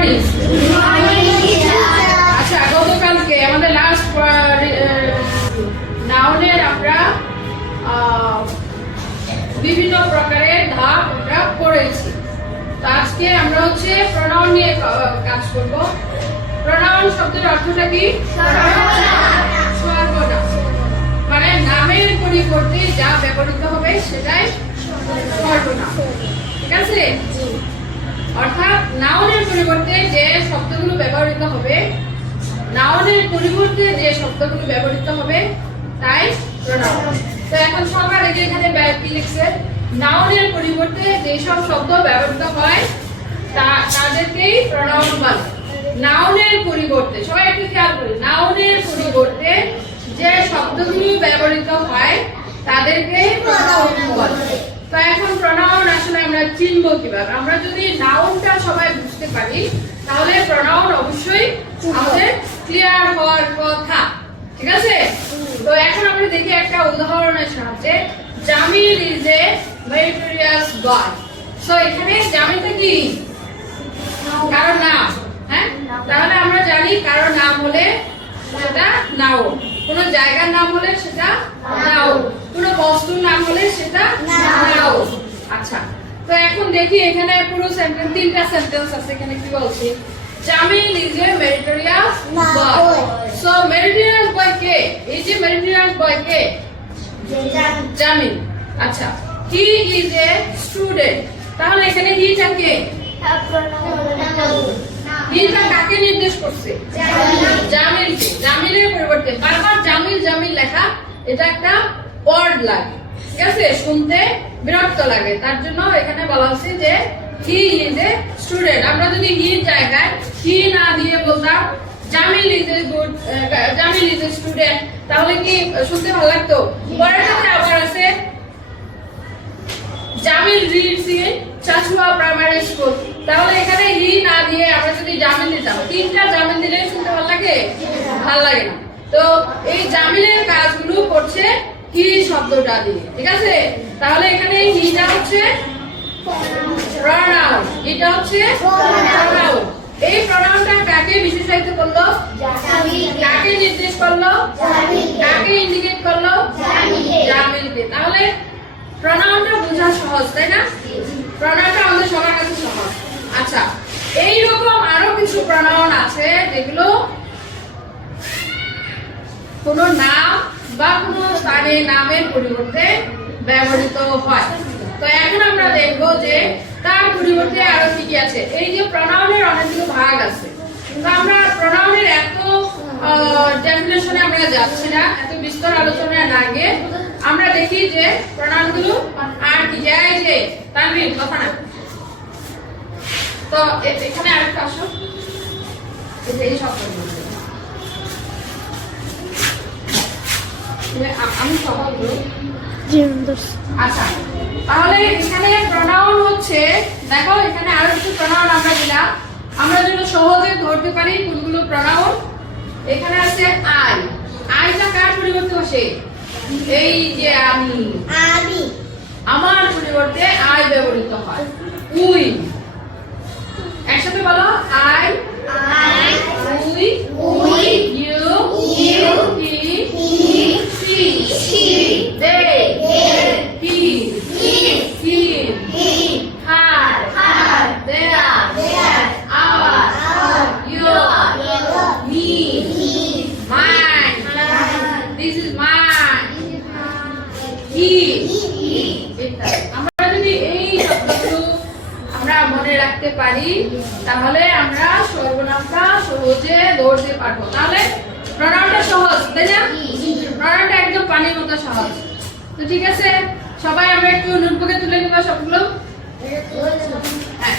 Morning. আচ্ছা, গতকালকে আমাদের লাস্ট নাউনের আমরা বিভিন্ন প্রকারের ধাপ আমরা পড়েছি। তো আজকে আমরা হচ্ছে প্রনাউন নিয়ে কাজ করব। প্রনাউন শব্দের অর্থটা কি? সর্বনাম। মানে নামের পরিবর্তে যা ব্যবহৃত হবে সেটাই সর্বনাম। ঠিক আছে? অর্থাৎ নাউনের পরিবর্তে যে শব্দগুলো ব্যবহৃত হবে, নাউনের পরিবর্তে যে শব্দগুলো ব্যবহৃত হবে তাই প্রনাউন। তো এখন সবার আগে এখানে কি লিখছে? নাউনের পরিবর্তে যে সব শব্দ ব্যবহৃত হয় তাদেরকেই প্রনাউন বলে। নাউনের পরিবর্তে, সবাই একটু খেয়াল করি, নাউনের পরিবর্তে যে শব্দগুলো ব্যবহৃত হয় তাদেরকে প্রনাউন বলে। তো এখন প্রনাউন আসলে আমরা চিনব কিভাবে? আমরা যদি নাউনটা সবাই বুঝতে পারি তাহলে প্রনাউন অবশ্যই আমাদের ক্লিয়ার হওয়ার কথা। ঠিক আছে? তো এখন আমরা দেখি একটা উদাহরণের সাহায্যে। Jamil is a meritorious boy. So এখানে জামিলটা কি? কারো নাম। হ্যাঁ, তাহলে আমরা জানি কারো নাম হলে সেটা নাউন, কোন জায়গার নাম হলে সেটা নাউন, কোন বস্তুর নাম হলে সেটা নাউন। আচ্ছা, তো এখন দেখি এখানে পুরো সেন্টেন্স, তিনটা সেন্টেন্স আছে। এখানে কি বলছে? Jamil is a meritorious boy. So meritorious boy কে? এই যে মেরিটোরিয়াস বয় কে? জামিল। আচ্ছা, হি ইজ এ স্টুডেন্ট। তাহলে এখানে হিটা কে? হিটা কাকে নির্দেশ করছে? জামিলকে। জামিলের পরিবর্তে বারবার জামিল জামিল লেখা এটা একটা ওয়ার্ড লাগে। ঠিক আছে? শুনতে বিরক্ত লাগে। তার জন্য এখানে বলা হচ্ছে যে হি ইজ এ স্টুডেন্ট। আমরা যদি হি জায়গায় হি না দিয়ে বলতাম Jamil is a good, Jamil is a student, তাহলে কি শুনতে ভালো লাগতো? পরেরটাতে আবার আছে Jamil reads in Chachua primary school. তাহলে এখানে হি না দিয়ে আমরা যদি জামিল দিতাম, তিনটা জামিল দিলে শুনতে ভালো লাগে? ভালো লাগে না। তো এই জামিলের কাজগুলো করছে হি শব্দটা দিয়ে। ঠিক আছে? তাহলে এখানে হিটা হচ্ছে প্রনাউন, এটা হচ্ছে প্রনাউন। এই প্রনাউনটা কাকে বিশেষায়িত করলো? কাকে নির্দেশ করলো? কাকে ইন্ডিকেট করলো? জামিলকে। তাহলে প্রনাউনটা বোঝা সহজ, তাই না? প্রনাউনটা আমাদের সবার কাছে সহজ। আচ্ছা, এইরকম আরো কিছু প্রনাউন আছে যেগুলো কোন নাম বা কোন স্থানের নামের পরিবর্তে ব্যবহৃত হয়। তো এখন আমরা দেখব যে তার পরিবর্তে আরো কি কি আছে। এই যে প্রনাউনের অনেকগুলো ভাগ আছে, তো আমরা প্রনাউনের এত ডেফিনেশনে আমরা যাচ্ছি না, এত বিস্তর আলোচনা না গিয়ে আমরা দেখি যে প্রনাউনগুলো আর কি যায়। যে তানভীর কথা না, তো এখানে আরেকটা আসো, এই শব্দগুলো আমি সবাইগুলো। আচ্ছা, তাহলে এখানে প্রনাউন হচ্ছে, দেখো এখানে আরো কিছু প্রনাউন আমরা দিলাম, আমরা যেন সহজে ধরতে পারি কোনগুলো প্রনাউন। এখানে আছে আই। আইটা কার পরিবর্তে বসে? এই যে আমি, আমার পরিবর্তে আই ব্যবহৃত হয়। উই, একসাথে বলো, I, we, you, he, she, they, he, her, their, our, your, me, mine, this is mine, he. আমরা যদি এই শব্দগুলো আমরা মনে রাখতে পারি তাহলে আমরা সর্বনামটা সহজে ধরতে পারবো। তাহলে প্রনাউনটা সহজ, তাই না? প্রনাউনটা একদম পানির মতো সহজ। তো ঠিক আছে, সবাই আমরা একটু নোটবুকে তুলে নিবা সবগুলো। হ্যাঁ,